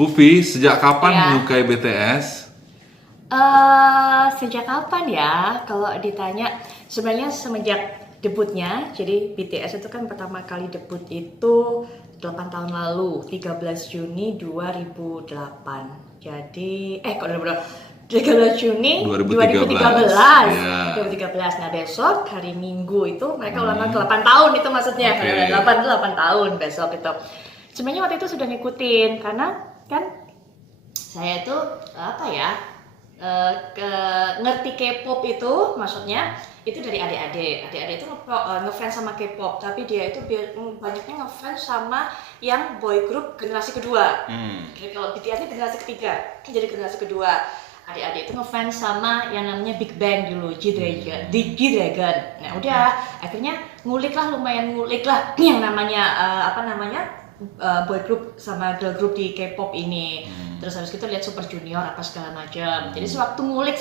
Pufi, sejak kapan Ya. menyukai BTS? Sejak kapan ya? Kalau ditanya, sebenarnya semenjak debutnya. Jadi BTS itu kan pertama kali debut itu 8 tahun lalu, 13 Juni 2008. Jadi, kok 2008? 13 Juni 2013. 2013. Ya. 2013. Nah, besok hari Minggu itu mereka ulang tahun 8 tahun itu maksudnya. Oke. 8 tahun besok itu. Sebenarnya waktu itu sudah ngikutin karena kan saya itu apa ya, ngerti K-pop itu maksudnya itu dari adik-adik itu ngefans sama K-pop, tapi dia itu banyaknya ngefans sama yang boy group generasi kedua. Jadi kalau BTS ini generasi ketiga, jadi generasi kedua. Adik-adik itu ngefans sama yang namanya Big Bang dulu, G-Dragon. Nah udah, akhirnya lumayan ngulik lah yang namanya boy group sama girl group di K-pop ini. Terus habis itu lihat Super Junior apa segala macam. Jadi sewaktu ngulik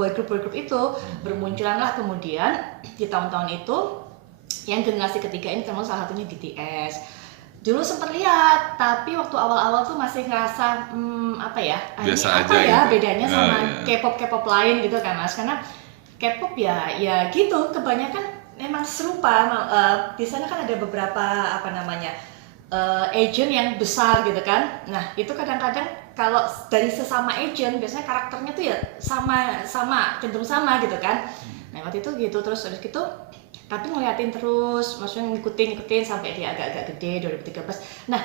boy group itu bermunculanlah kemudian di tahun-tahun itu yang generasi ketiga ini termasuk salah satunya BTS. Dulu sempat lihat, tapi waktu awal-awal tuh masih ngerasa Biasa apa aja ya gitu. bedanya sama K-pop lain gitu kan Mas. Karena K-pop ya gitu kebanyakan memang serupa. Di sana kan ada beberapa agent yang besar gitu kan. Nah itu kadang-kadang kalau dari sesama agent biasanya karakternya tuh ya sama cenderung sama gitu kan. Nah waktu itu gitu, terus habis gitu tapi ngeliatin terus, maksudnya ngikutin sampai dia agak-agak gede 2013. Nah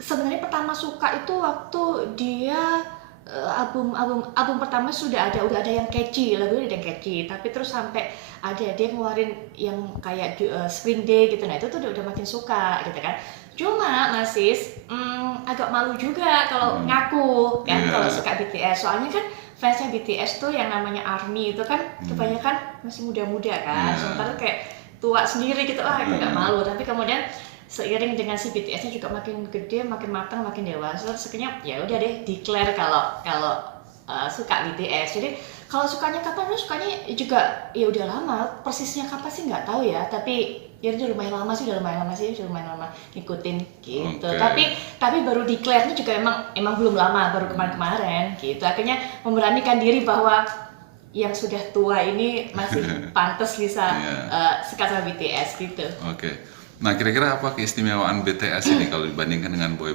sebenarnya pertama suka itu waktu dia album pertama udah ada yang catchy, lagunya udah yang catchy, tapi terus sampai ada dia ngeluarin yang kayak Spring Day gitu. Nah itu tuh udah makin suka gitu kan. Cuma Masis agak malu juga kalau ngaku kan kalau suka BTS, soalnya kan fansnya BTS tuh yang namanya ARMY itu kan kebanyakan masih muda-muda kan, sementara kayak tua sendiri gitu agak malu. Tapi kemudian seiring dengan si BTS-nya juga makin gede, makin matang, makin dewasa, terus akhirnya ya udah deh declare kalau suka BTS. Jadi kalau sukanya kapan? Sukanya juga ya udah lama, persisnya kapan sih nggak tahu ya, tapi ya udah lumayan lama ngikutin gitu. Okay. Tapi baru declare-nya juga emang belum lama, baru kemarin gitu. Akhirnya memberanikan diri bahwa yang sudah tua ini masih pantas bisa suka sama BTS gitu. Oke. Nah, kira-kira apa keistimewaan BTS ini kalau dibandingkan dengan boy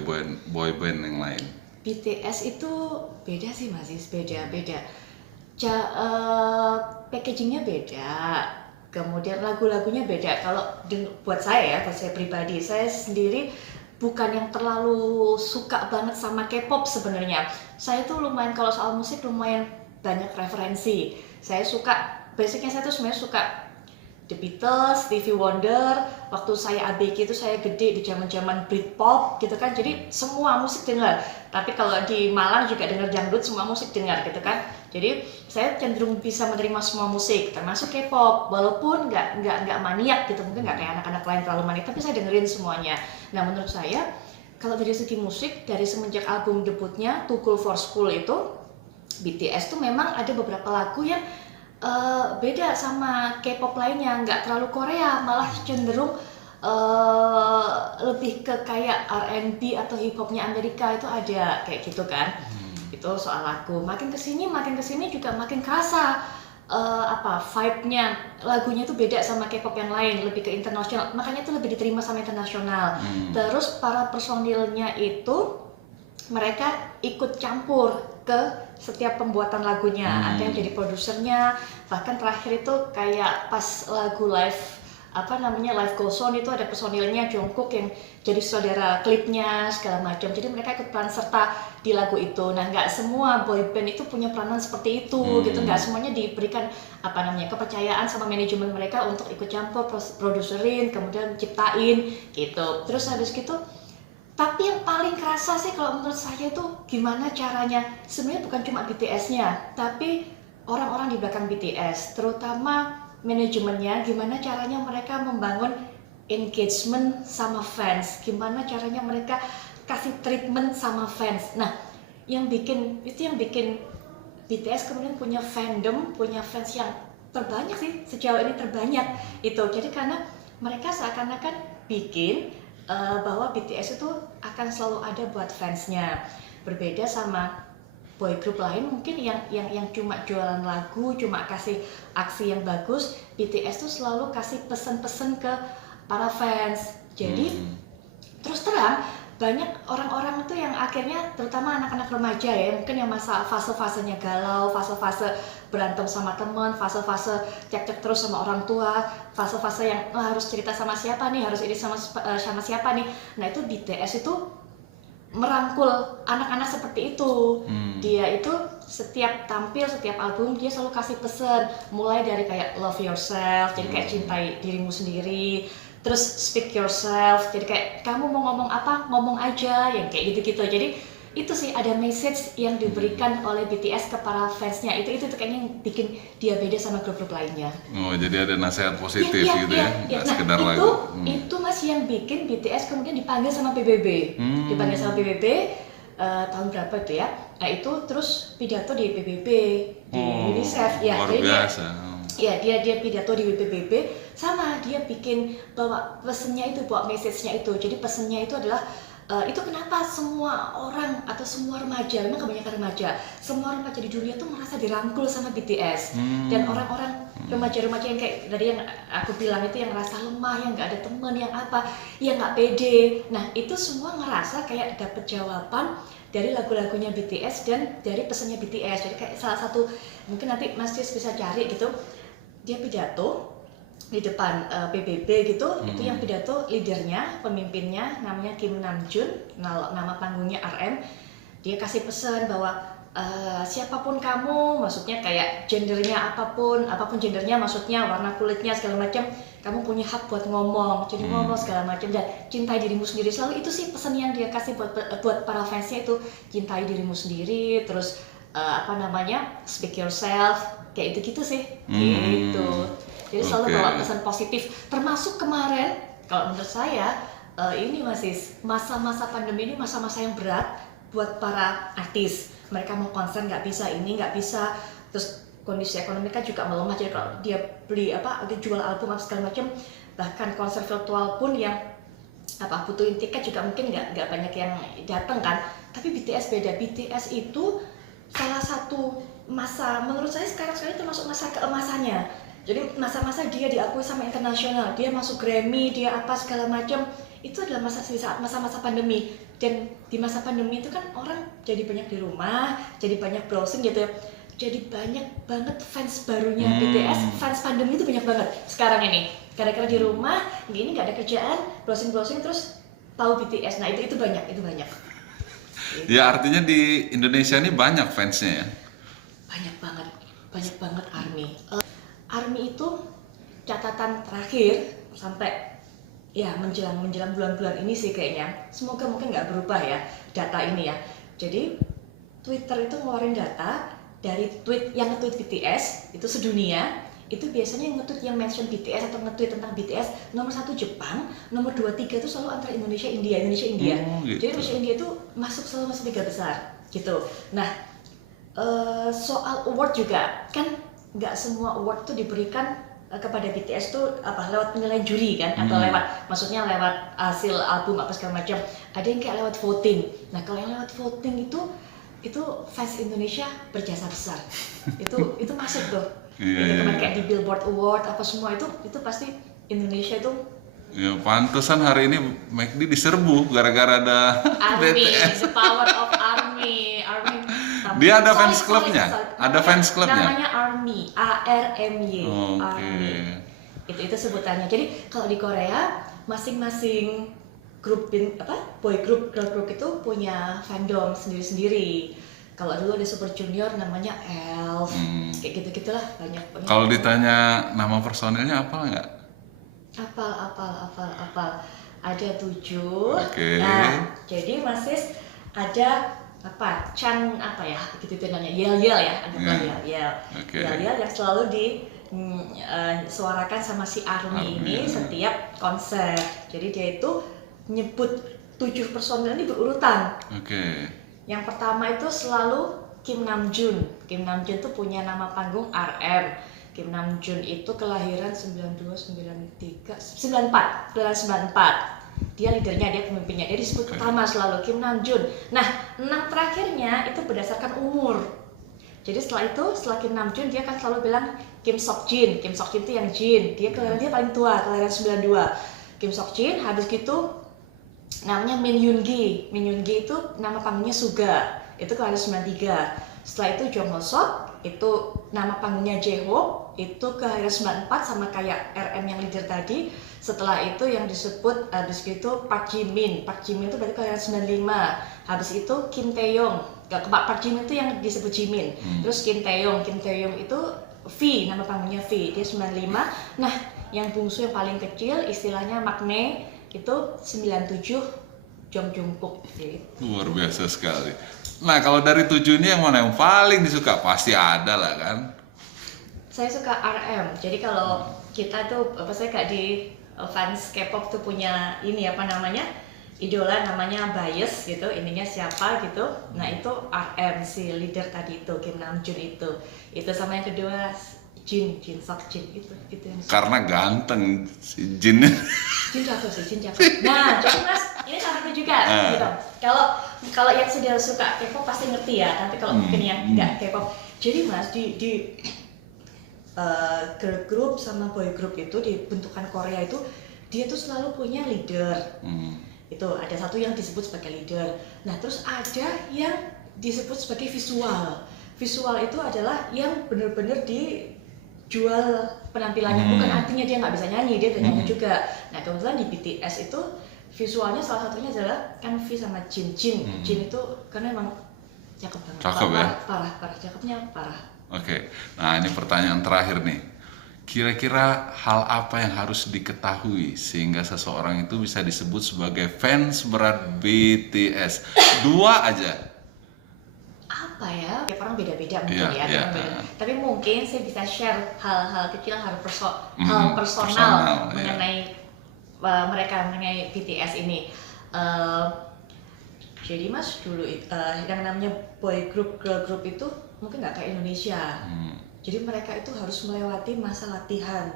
band yang lain? BTS itu beda sih beda. Packagingnya beda, kemudian lagu-lagunya beda. Kalau buat saya pribadi, saya sendiri bukan yang terlalu suka banget sama K-pop sebenarnya. Saya tuh lumayan kalau soal musik lumayan banyak referensi. Basicnya saya tuh sebenarnya suka The Beatles, Stevie Wonder. Waktu saya ABG itu saya gede di zaman-zaman Britpop gitu kan. Jadi semua musik dengar. Tapi kalau di Malang juga dengar dangdut, semua musik dengar gitu kan. Jadi saya cenderung bisa menerima semua musik, termasuk K-pop. Walaupun nggak maniak gitu, mungkin nggak kayak anak-anak lain terlalu maniak, tapi saya dengerin semuanya. Nah menurut saya kalau dari segi musik, dari semenjak album debutnya Too Cool for School itu, BTS tuh memang ada beberapa lagu yang beda sama K-pop lainnya, nggak terlalu Korea, malah cenderung lebih ke kayak R&B atau hip hopnya Amerika itu ada kayak gitu kan. Itu soal lagu. Makin kesini juga makin kerasa vibe-nya, lagunya tuh beda sama K-pop yang lain, lebih ke internasional, makanya itu lebih diterima sama internasional. Terus para personilnya itu mereka ikut campur ke setiap pembuatan lagunya. Ada yang jadi produsernya, bahkan terakhir itu kayak pas lagu live Goes On itu ada personilnya Jungkook yang jadi saudara klipnya segala macam. Jadi mereka ikut peran serta di lagu itu. Nah nggak semua boyband itu punya peranan seperti itu gitu, nggak semuanya diberikan kepercayaan sama manajemen mereka untuk ikut campur, produserin, kemudian ciptain gitu. Terus habis gitu, tapi yang paling kerasa sih kalau menurut saya itu gimana caranya, sebenarnya bukan cuma BTS-nya, tapi orang-orang di belakang BTS, terutama manajemennya, gimana caranya mereka membangun engagement sama fans, gimana caranya mereka kasih treatment sama fans. Nah, yang bikin BTS kemudian punya fandom, punya fans yang terbanyak sih, sejauh ini terbanyak itu. Jadi karena mereka seakan-akan bikin bahwa BTS itu akan selalu ada buat fansnya. Berbeda sama boy group lain mungkin yang cuma jualan lagu, cuma kasih aksi yang bagus. BTS tuh selalu kasih pesan-pesan ke para fans. Jadi terus terang banyak orang-orang itu yang akhirnya, terutama anak-anak remaja ya, mungkin yang masa fase-fasenya galau, fase-fase berantem sama teman, fase-fase cekcok terus sama orang tua, fase-fase yang harus cerita sama siapa nih, harus ini sama siapa nih. Nah itu BTS itu merangkul anak-anak seperti itu. Dia itu setiap tampil, setiap album dia selalu kasih pesan, mulai dari kayak love yourself, jadi kayak cintai dirimu sendiri, terus speak yourself, jadi kayak kamu mau ngomong apa, ngomong aja, yang kayak gitu-gitu. Jadi itu sih ada message yang diberikan oleh BTS ke para fansnya. Itu kayaknya yang bikin dia beda sama grup-grup lainnya. Oh, jadi ada nasihat positif gitu ya, nggak sekedar nah, lagu. Itu masih yang bikin BTS kemudian dipanggil sama PBB. Dipanggil sama PBB tahun berapa itu ya? Nah itu terus pidato di PBB, di UNICEF ya. Luar biasa. Dia pidato di PBB, sama dia bikin bawa pesennya itu, bawa message-nya itu. Jadi pesennya itu adalah itu kenapa semua orang atau semua remaja, memang kebanyakan remaja, semua remaja di dunia tuh merasa dirangkul sama BTS. Dan orang-orang remaja-remaja yang kayak tadi yang aku bilang itu, yang rasa lemah, yang nggak ada teman, yang apa, yang nggak pede. Nah itu semua ngerasa kayak dapet jawaban dari lagu-lagunya BTS dan dari pesannya BTS. Jadi kayak salah satu, mungkin nanti Mas Cis bisa cari gitu, dia pidato di depan PBB gitu. Itu yang pidato leadernya, pemimpinnya namanya Kim Namjoon, nama panggungnya RM. Dia kasih pesan bahwa siapapun kamu, maksudnya kayak gendernya apapun gendernya, maksudnya warna kulitnya segala macam, kamu punya hak buat ngomong, jadi ngomong segala macam, dan cintai dirimu sendiri. Selalu itu sih pesan yang dia kasih buat para fansnya itu, cintai dirimu sendiri, terus speak yourself, kayak gitu sih. Gitu. Jadi selalu bawa pesan positif. Termasuk kemarin, kalau menurut saya ini masih masa-masa pandemi ini, masa-masa yang berat buat para artis. Mereka mau konser nggak bisa, ini nggak bisa, terus kondisi ekonomi kan juga melemah. Jadi kalau dia beli dia jual album segala macam, bahkan konser virtual pun yang butuhin tiket juga mungkin nggak banyak yang datang kan. Tapi BTS beda. BTS itu salah satu masa, menurut saya sekarang termasuk masa keemasannya. Jadi masa-masa dia diakui sama internasional, dia masuk Grammy, dia apa segala macam, itu adalah saat masa-masa pandemi. Dan di masa pandemi itu kan orang jadi banyak di rumah, jadi banyak browsing gitu ya. Jadi banyak banget fans barunya BTS, fans pandemi itu banyak banget sekarang ini. Gara-gara di rumah, gini nggak ada kerjaan, browsing terus tahu BTS. Nah itu banyak. Ya artinya di Indonesia ini banyak fansnya ya? Banyak banget ARMY. ARMY itu catatan terakhir sampai ya menjelang bulan-bulan ini sih kayaknya. Semoga mungkin nggak berubah ya data ini ya. Jadi Twitter itu ngeluarin data dari tweet yang nge-tweet BTS itu sedunia. Itu biasanya nge-tweet yang mention BTS atau nge-tweet tentang BTS nomor 1 Jepang, nomor 2, 3 itu selalu antara Indonesia India. Gitu. Jadi Indonesia India itu selalu masuk 3 besar gitu. Nah soal award juga kan, nggak semua award tuh diberikan kepada BTS tuh lewat penilaian juri kan, atau lewat hasil album segala macam. Ada yang kayak lewat voting. Nah kalau yang lewat voting itu fans Indonesia berjasa besar. itu masuk tuh. Kemarin kayak di Billboard Award semua itu pasti Indonesia itu. Ya pantesan hari ini McD diserbu gara-gara ada ARMY, BTS. the power of ARMY. Dia ada fans clubnya? Ada fans clubnya? Namanya ARMY, ARMY. ARMY. Itu sebutannya. Jadi kalau di Korea masing-masing grup boy group, girl group itu punya fandom sendiri-sendiri. Kalau dulu ada Super Junior namanya ELF, kayak gitu-gitulah banyak. Kalau ditanya nama personilnya apa nggak? Apal. Ada 7. Okay. Nah, jadi masih ada Chan gitu namanya, Yel ya, ada Yel. Okay. Yel yang selalu suarakan sama si ARMY ini setiap konser. Jadi dia itu nyebut 7 personil ini berurutan. Okay. Yang pertama itu selalu Kim Namjoon. Kim Namjoon itu punya nama panggung RM. Kim Namjoon itu kelahiran 92, 93, 94. dia leadernya, dia pemimpinnya, dia disebut pertama selalu Kim Namjoon. Nah 6 terakhirnya itu berdasarkan umur. Jadi setelah Kim Namjoon dia kan selalu bilang Kim Seokjin. Kim Seokjin itu yang Jin, dia kelahiran dia paling tua, kelahiran 92. Kim Seokjin, habis gitu namanya Min Yoongi. Min Yoongi itu nama panggungnya Suga, itu kelahiran 93. Setelah itu Jong Ho Sok, itu nama panggungnya Jae-ho, itu kelahiran 94 sama kayak RM yang leader tadi. Setelah itu yang disebut habis itu Park Jimin. Park Jimin itu berarti kelahiran 95. Habis itu Kim Taeyong. Park Jimin itu yang disebut Jimin. Terus Kim Taeyong. Kim Taeyong itu V, nama panggungnya V. Dia 95. Nah, yang bungsu yang paling kecil istilahnya maknae itu 97 Jong Jungkook. Gitu. Luar biasa sekali. Nah, kalau dari 7 ini yang mana yang paling disuka? Pasti ada lah kan? Saya suka RM. Jadi kalau kita tuh saya kayak di fans K-pop tuh punya ini apa namanya, idola namanya bias gitu, ininya siapa gitu. Nah itu RM si leader tadi itu Kim Namjoon itu sama yang kedua Jin Seokjin itu yang karena ganteng si Jin. Jin cakep. Nah jadi mas ini salah satu juga gitu. Kalau yang sudah suka K-pop pasti ngerti ya. Tapi kalau mungkin yang tidak K-pop, jadi mas di girl group sama boy group itu di bentukan Korea itu dia tuh selalu punya leader. Itu ada satu yang disebut sebagai leader. Nah terus ada yang disebut sebagai visual. Visual itu adalah yang benar-benar dijual penampilannya. Bukan artinya dia nggak bisa nyanyi, dia bisa nyanyi juga. Nah kebetulan di BTS itu visualnya salah satunya adalah kan V sama Jin. Jin itu karena emang cakep banget. Cakep ya? Parah, cakepnya parah. Oke, nah ini pertanyaan terakhir nih. Kira-kira hal apa yang harus diketahui sehingga seseorang itu bisa disebut sebagai fans berat BTS? 2 aja. Apa ya? Tiap orang beda-beda mungkin ya. Tapi mungkin saya bisa share hal-hal kecil, hal personal mengenai mereka, mengenai BTS ini. Jadi mas dulu yang namanya boy group, girl group itu mungkin nggak kayak Indonesia. Jadi mereka itu harus melewati masa latihan,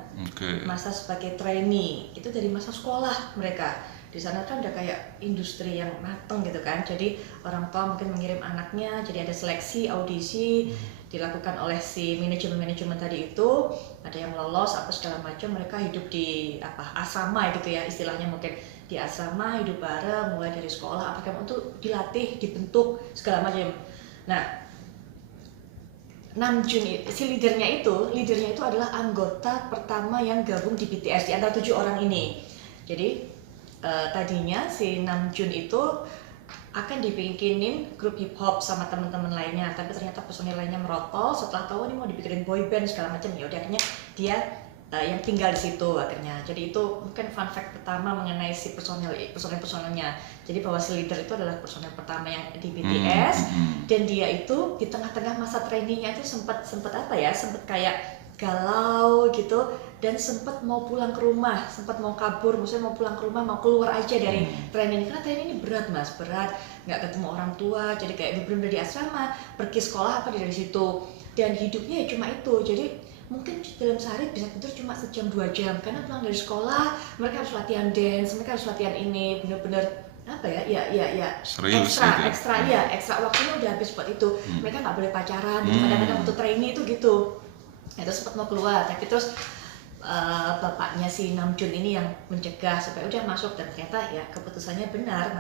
masa sebagai trainee itu dari masa sekolah mereka. Di sana kan udah kayak industri yang mateng gitu kan. Jadi orang tua mungkin mengirim anaknya, jadi ada seleksi, audisi dilakukan oleh si manajemen tadi itu. Ada yang lolos apa segala macam, mereka hidup di asrama gitu ya istilahnya, mungkin di asrama hidup bareng mulai dari sekolah apakah untuk dilatih, dibentuk segala macam. Nah Namjoon si leadernya itu adalah anggota pertama yang gabung di BTS di antara 7 orang ini. Jadi tadinya si Namjoon itu akan dibikinin grup hip hop sama teman-teman lainnya, tapi ternyata personil lainnya merotol setelah tahu ini mau dibikin boy band segala macam. Ya udah akhirnya dia yang tinggal di situ akhirnya. Jadi itu mungkin fun fact pertama mengenai si personilnya. Jadi bahwa si leader itu adalah personil pertama yang di BTS dan dia itu di tengah-tengah masa trainingnya itu sempat kayak galau gitu dan sempat mau pulang ke rumah, sempat mau kabur, maksudnya mau pulang ke rumah, mau keluar aja dari training karena training ini berat, nggak ketemu orang tua, jadi kayak belum dari asrama, pergi sekolah dari situ dan hidupnya ya cuma itu. Jadi mungkin dalam sehari bisa tidur cuma sejam 2 jam karena pulang dari sekolah mereka harus latihan dance, mereka harus latihan ini bener-bener serius ekstra waktunya udah habis buat itu. Mereka nggak boleh pacaran gitu, kadang-kadang untuk training itu gitu. Itu sempat mau keluar tapi terus bapaknya si Namjoon ini yang mencegah supaya udah masuk dan ternyata ya keputusannya benar,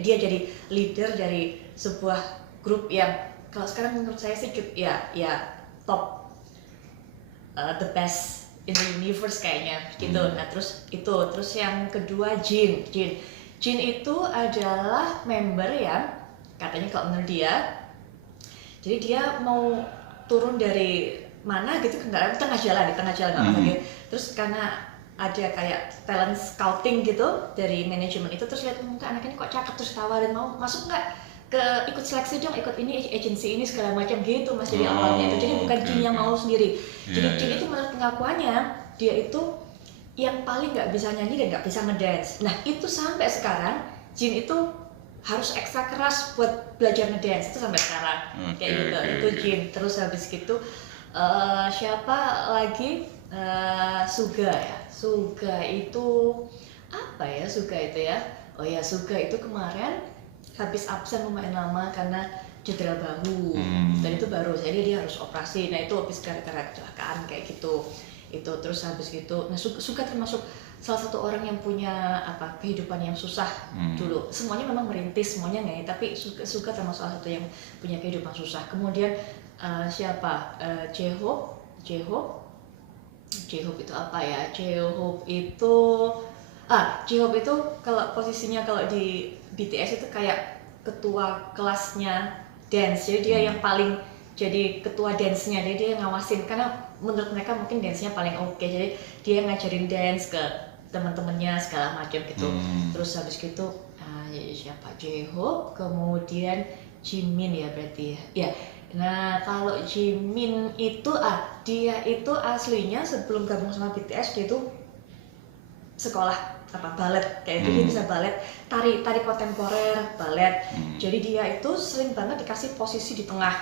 dia jadi leader dari sebuah grup yang kalau sekarang menurut saya sih ya top the best in the universe kayaknya gitu. Nah terus yang kedua Jin itu adalah member yang katanya kalau menurut dia jadi dia mau turun dari mana gitu nggak tengah jalan gitu. Terus karena ada kayak talent scouting gitu dari manajemen itu, terus lihat muka anak ini kok cakep, terus tawarin mau masuk nggak ke ikut seleksi dong, ikut ini agensi ini segala macam gitu mas. Jadi awalnya itu jadi bukan Jin yang mau sendiri. Jadi Jin itu menurut pengakuannya dia itu yang paling nggak bisa nyanyi dan nggak bisa ngedance. Nah itu sampai sekarang Jin itu harus ekstra keras buat belajar ngedance itu sampai sekarang kayak gitu. Itu Jin. Terus habis gitu siapa lagi? Suga ya. Suga itu apa ya? Suga itu ya Oh ya, Suga itu kemarin habis absen lumayan lama karena cedera bahu. Dan itu baru, jadi dia harus operasi. Nah itu habis gara-gara kecelakaan kayak gitu. Itu terus habis gitu. Nah Suga termasuk salah satu orang yang punya kehidupan yang susah dulu. Semuanya memang merintis, semuanya nggak, tapi Suga termasuk salah satu yang punya kehidupan susah. Kemudian siapa? J-Hope itu apa ya? J-Hope itu kalau posisinya kalau di BTS itu kayak ketua kelasnya dance. Jadi dia yang paling jadi ketua dance-nya. Jadi dia yang ngawasin karena menurut mereka mungkin dance-nya paling oke. Jadi dia ngajarin dance ke teman-temannya segala macam gitu. Terus habis gitu siapa? J-Hope, kemudian Jimin ya berarti ya. Nah kalau Jimin itu dia itu aslinya sebelum gabung sama BTS dia itu sekolah balet kayak itu. Dia bisa balet, tari kontemporer, balet. Jadi dia itu sering banget dikasih posisi di tengah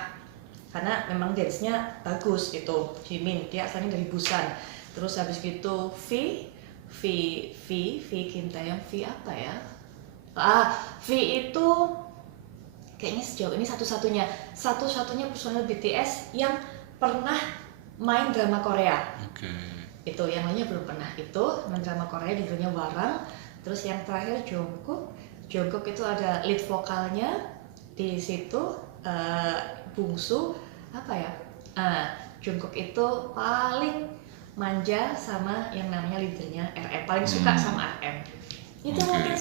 karena memang dance-nya bagus gitu. Jimin dia asalnya dari Busan. Terus habis gitu V Kim Taeyong, V apa ya? V itu kayaknya sejauh ini satu-satunya personel BTS yang pernah main drama Korea. Itu yang lainnya belum pernah. Itu main drama Korea judulnya Warang. Terus yang terakhir Jungkook itu ada lead vokalnya di situ, bungsu apa ya? Jungkook itu paling manja sama yang namanya leadernya RM, paling suka sama RM. Itu mungkin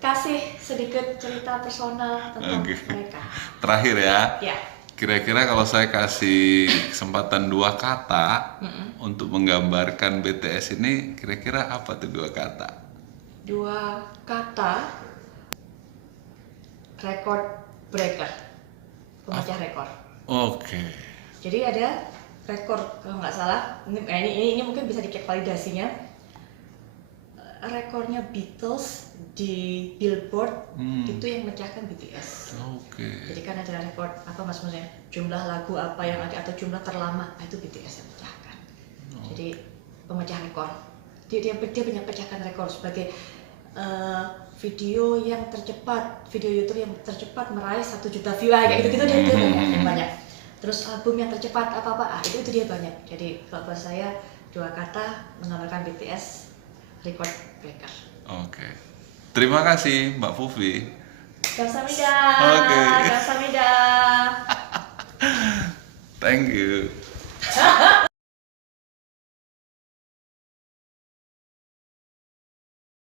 kasih sedikit cerita personal tentang mereka. Terakhir ya. Ya. Kira-kira kalau saya kasih kesempatan 2 kata untuk menggambarkan BTS ini, kira-kira apa tuh 2 kata? 2 kata, record breaker, pemecah rekor. Jadi ada rekor kalau nggak salah, ini mungkin bisa dicek validasinya. Rekornya Beatles di Billboard itu yang mecahkan BTS. Jadi kan ada rekor maksudnya jumlah lagu apa yang ada atau jumlah terlama, itu BTS yang mecahkan. Jadi pemecah rekor. Dia banyak pecahkan rekor sebagai video yang tercepat, video YouTube yang tercepat meraih 1 juta view kayak gitu dia banyak. Terus album yang tercepat itu dia banyak. Jadi kalau buat saya 2 kata menggambarkan BTS, record breaker. Terima kasih Mbak Fufi. Kamsahamnida. Thank you.